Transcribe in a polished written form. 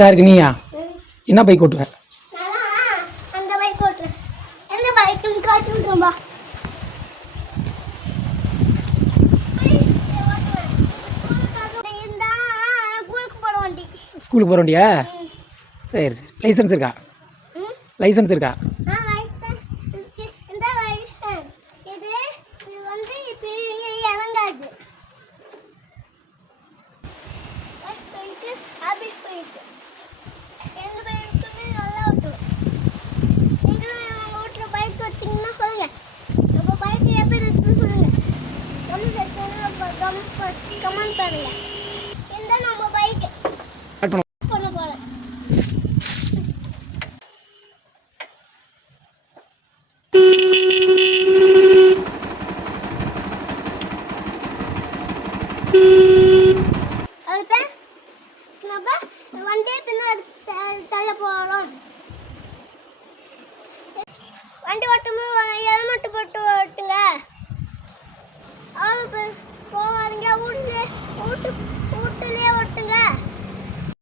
யாருக்கு நீயா? என்ன பைக் ஓட்டுவ? அந்த பைக் ஓட்டுறேன். என்ன பைக்குன்னு காட்டி விட்டுரும்பா. ஸ்கூலுக்கு போகிற வண்டியா? சரி சரி. லைசன்ஸ் இருக்கா? லைசன்ஸ் இருக்கா? கமெண்ட் பண்ணுங்க. இந்த நம்ம பைக் பண்ண போறேன். அதுதான் நம்ம வண்டியை பின்னாடி தள்ள போறோம். வண்டி ஓட்டும்